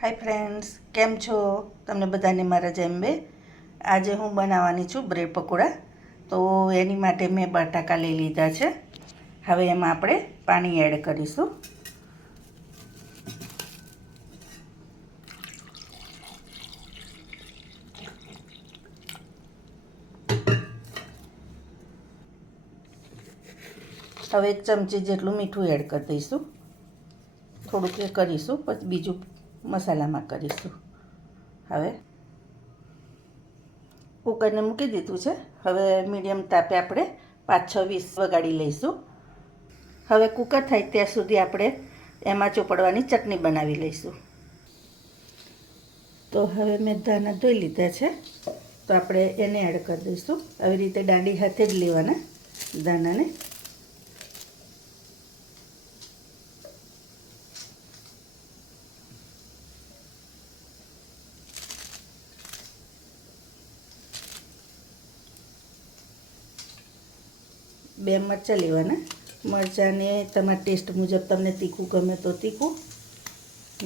Hi friends, કેમ છો? તમને બધાને મારા જેમ બે. આજે હું બનાવવાની છું બ્રેડ પકોડા. તો એની માટે મેં બટાકા લઈ લીધા છે. હવે એમાં આપણે પાણી એડ કરીશું. હવે 1 ચમચી જેટલું મીઠું એડ કરી દઈશું. થોડુંક એ કરીશું, પછી બીજું મસાલામાં કરીશું. હવે કુકરને મૂકી દીધું છે. હવે મીડિયમ તાપે આપણે 5-6 વિસલ વગાડી લઈશું. હવે કુકર થાય ત્યાં સુધી આપણે એમાં ચોપડવાની ચટણી બનાવી લઈશું. તો હવે મેં ધાણા ધોઈ લીધા છે, તો આપણે એને એડ કરી દઈશું. આવી રીતે દાંડી હાથે જ લેવાના ધાણાને. બે મરચાં લેવાના. મરચાંને તમારા ટેસ્ટ મુજબ તમને તીખું ગમે તો તીખું,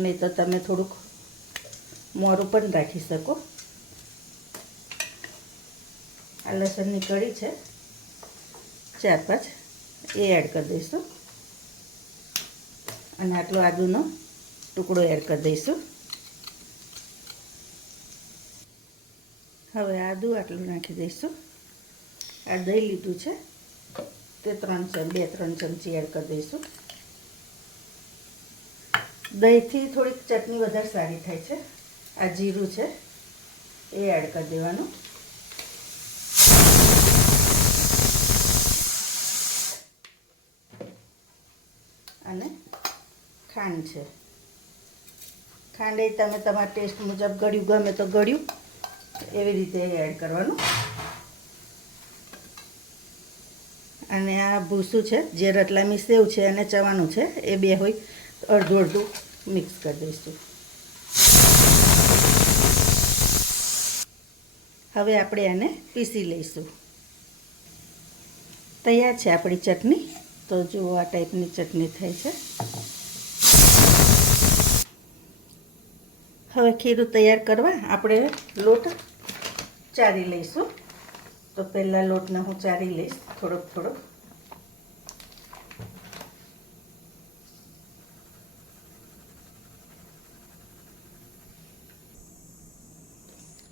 નહીં તો તમે થોડુંક મોરું પણ રાખી શકો. આ લસણની કળી છે 4-5, એ એડ કરી દઈશું. અને આટલો આદુનો ટુકડો એડ કરી દઈશું. હવે આદુ આટલું નાખી દઈશું. આ દહીં લીધું છે તે 2-3 ચમચી એડ કરી દઈશું. દહીંથી થોડીક ચટણી વધારે સારી થાય છે. આ જીરું છે એ એડ કરી દેવાનું. અને ખાંડ છે. ખાંડ એ તમે તમારા ટેસ્ટ મુજબ ગળ્યું ગમે તો ગળ્યું એવી રીતે એડ કરવાનું. અને આ ભૂસું છે, જે રતલામી સેવ છે અને ચવાનું છે, એ બે હોય અડધું અડધું મિક્સ કરી દઈશું. હવે આપણે આને પીસી લઈશું. તૈયાર છે આપણી ચટણી. તો જુઓ, આ ટાઈપની ચટણી થાય છે. હવે ખીરું તૈયાર કરવા આપણે લોટ ચારી લઈશું. તો પહેલાં લોટને હું ચારી લઈશ થોડોક.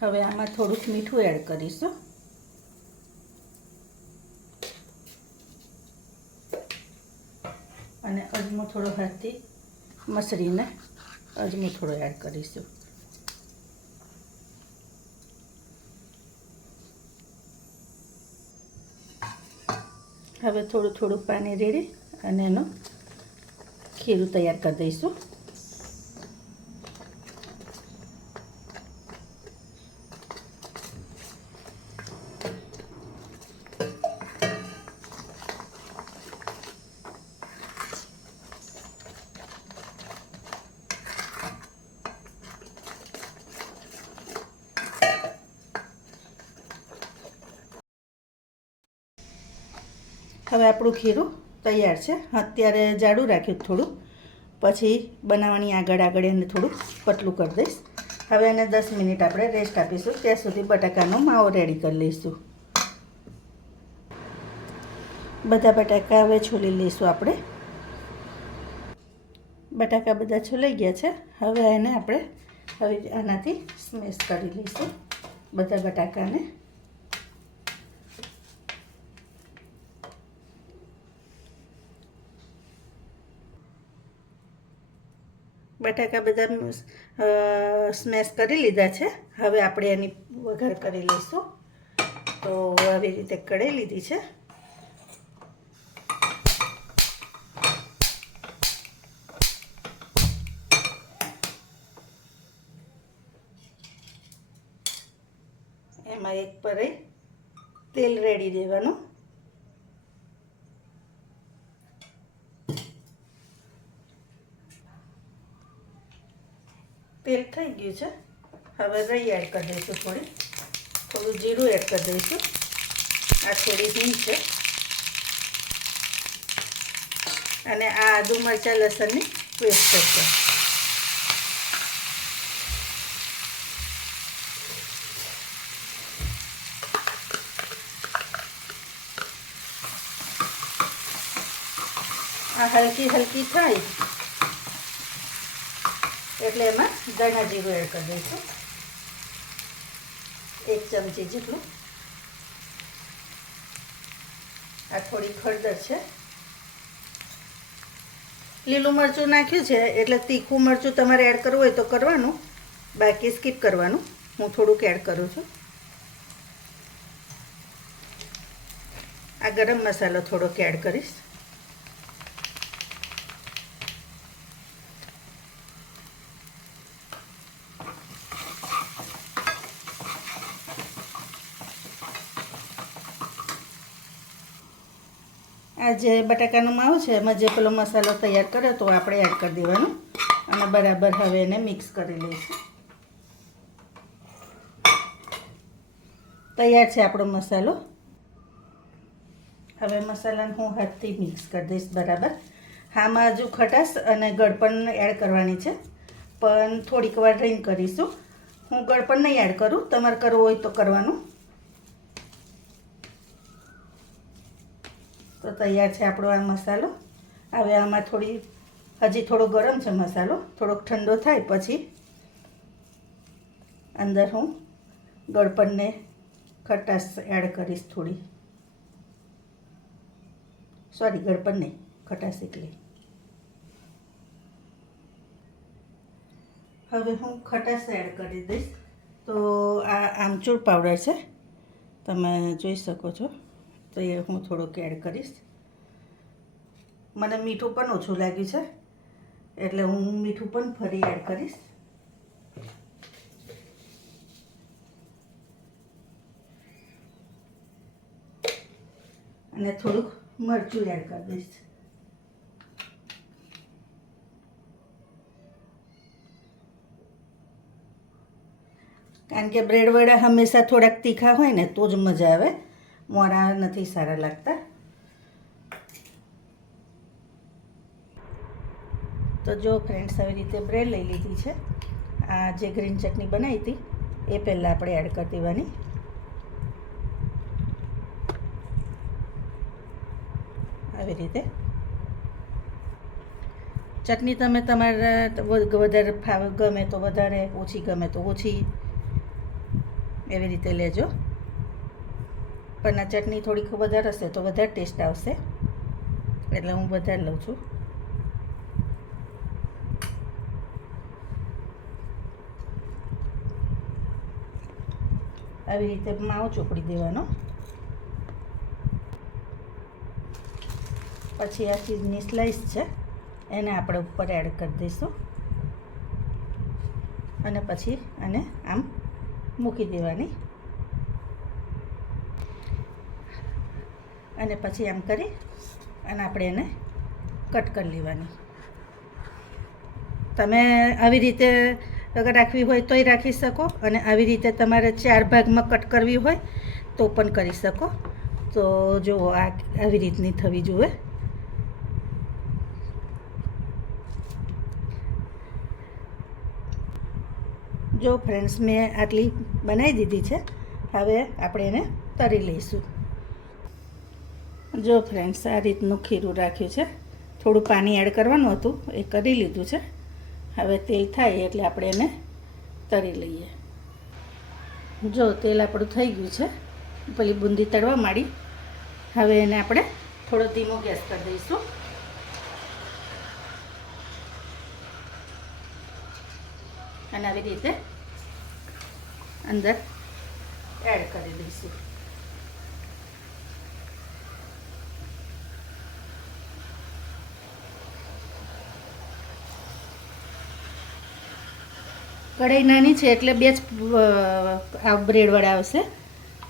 હવે આમાં થોડુંક મીઠું એડ કરીશું. અને અજમો થોડો હાથથી મસળીને અજમો થોડો એડ કરીશું. હવે થોડું પાણી રેડી અને એનું ખીરું તૈયાર કરી દઈશું. હવે આપણું ખીરું તૈયાર છે. અત્યારે જાડું રાખ્યું થોડું, પછી બનાવવાની આગળ એને થોડું પતલું કરી દઈશ. હવે એને 10 મિનિટ આપણે રેસ્ટ આપીશું. ત્યાં સુધી બટાકાનો માવો રેડી કરી લઈશું. બધા બટાકા હવે છોલી લઈશું આપણે. બટાકા બધા છોલાઈ ગયા છે. હવે એને આપણે આનાથી સ્મેશ કરી લઈશું બધા બટાકાને. બટાકા બધા સ્મેશ કરી લીધા છે. હવે આપણે એની વઘાર કરી લઈશું. તો આવી રીતે કઢાઈ લીધી છે. એમાં એક પરાઈ તેલ રેડી દેવાનું. તેલ થઈ ગયું છે. હવે રાઈ એડ કરી દઈશું. થોડું જીરું એડ કરી દઈશું. આ થોડી હિંગ છે. અને આ આદુ મરચાં લસણની પેસ્ટ છે. આ હલકી હલકી થાય એટલે એમાં ધાણા જીરું એડ કરી દઈશું, 1 ચમચી જેટલું. આ થોડી હળદર છે. લીલું મરચું નાખ્યું છે એટલે તીખું મરચું તમારે એડ કરવું હોય તો કરવાનું, બાકી સ્કીપ કરવાનું. હું થોડુંક એડ કરું છું. આ ગરમ મસાલો થોડોક એડ કરીશ. આ જે બટાકાનું માવું છે એમાં જે પેલો મસાલો તૈયાર કર્યો તો આપણે એડ કરી દેવાનું અને બરાબર હવે એને મિક્સ કરી લઈશું. તૈયાર છે આપણો મસાલો. હવે મસાલાને હું હાથથી મિક્સ કરી દઈશ બરાબર. આમાં હજુ ખટાશ અને ગળપણ એડ કરવાની છે, પણ થોડીક વાર રહીને કરીશું. હું ગળપણ નહીં એડ કરું, તમારે કરવું હોય તો કરવાનું. તો તૈયાર છે આપણો આ મસાલો. હવે આમાં હજી થોડો ગરમ છે મસાલો, થોડોક ઠંડો થાય પછી અંદર હું ગળપણને ખટાશ એડ કરીશ થોડી. સોરી, ગળપણ નહીં, ખટાશ એકલી. હવે હું ખટાશ એડ કરી દઈશ. તો આ આમચૂર પાવડર છે, તમે જોઈ શકો છો. તો એ હું થોડુંક એડ કરીશ. મને મીઠું પણ ઓછું લાગ્યું છે એટલે હું મીઠું પણ ફરી એડ કરીશ. અને થોડુંક મરચું એડ કરી દઈશ. કારણ કે બ્રેડ વડા હંમેશા થોડાક તીખા હોય ને તો જ મજા આવે, મોરા નથી સારા લાગતા. તો જો ફ્રેન્ડ્સ, આવી રીતે બ્રેડ લઈ લીધી છે. આ જે ગ્રીન ચટણી બનાવી હતી એ પહેલાં આપણે એડ કરી દેવાની. આવી રીતે ચટણી તમે તમારા વધારે ગમે તો વધારે, ઓછી ગમે તો ઓછી, એવી રીતે લેજો. પણ આ ચટણી થોડીક વધારે હશે તો વધારે ટેસ્ટ આવશે, એટલે હું વધારે લઉં છું. આવી રીતે માવો ચોપડી દેવાનો. પછી આ ચીઝની સ્લાઈસ છે એને આપણે ઉપર એડ કરી દઈશું અને પછી આને આમ મૂકી દેવાની. અને પછી આમ કરી અને આપણે એને કટ કરી લેવાની. તમે આવી રીતે અગર રાખવી હોય તોય રાખી શકો, અને આવી રીતે તમારે 4 ભાગમાં કટ કરવી હોય તો પણ કરી શકો. તો જો આ આવી રીતની થવી જોઈએ. જો ફ્રેન્ડ્સ, મેં આટલી બનાવી દીધી છે. હવે આપણે એને તળી લઈશું. જો ફ્રેન્ડ્સ, આ રીતનું ખીરું રાખ્યું છે. થોડું પાણી એડ કરવાનું હતું, એ કરી લીધું છે. હવે તેલ થાય એટલે આપણે એને તળી લઈએ. જો તેલ આપણું થઈ ગયું છે, પેલી બુંદી તળવા માંડી. હવે એને આપણે થોડો ધીમો ગેસ કરી દઈશું. અને આવી રીતે અંદર એડ કરી દઈશું. કઢાઈ નાની છે એટલે 2 જ આ બ્રેડ વડા આવશે,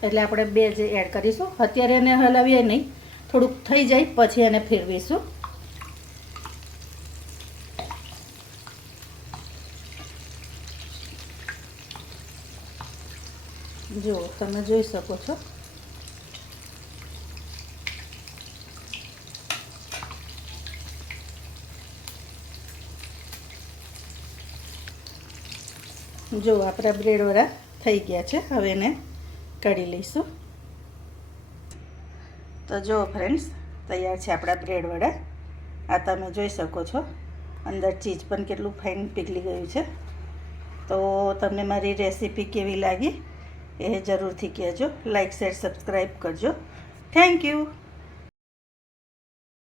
એટલે આપણે 2 જ એડ કરીશું. અત્યારે એને હલાવીએ નહીં, થોડુંક થઈ જાય પછી એને ફેરવીશું. જો તમે જોઈ શકો છો. જો આપણા બ્રેડ વડા થઈ ગયા છે. હવે એને કાઢી લઈશું. તો જો ફ્રેન્ડ્સ, તૈયાર છે આપણા બ્રેડ વડા. આ તમે જોઈ શકો છો અંદર ચીઝ પણ કેટલું ફાઇન પીગળી ગયું છે. તો તમને મારી રેસીપી કેવી લાગી એ જરૂરથી કહેજો. લાઈક શેર સબસ્ક્રાઈબ કરજો. Thank you.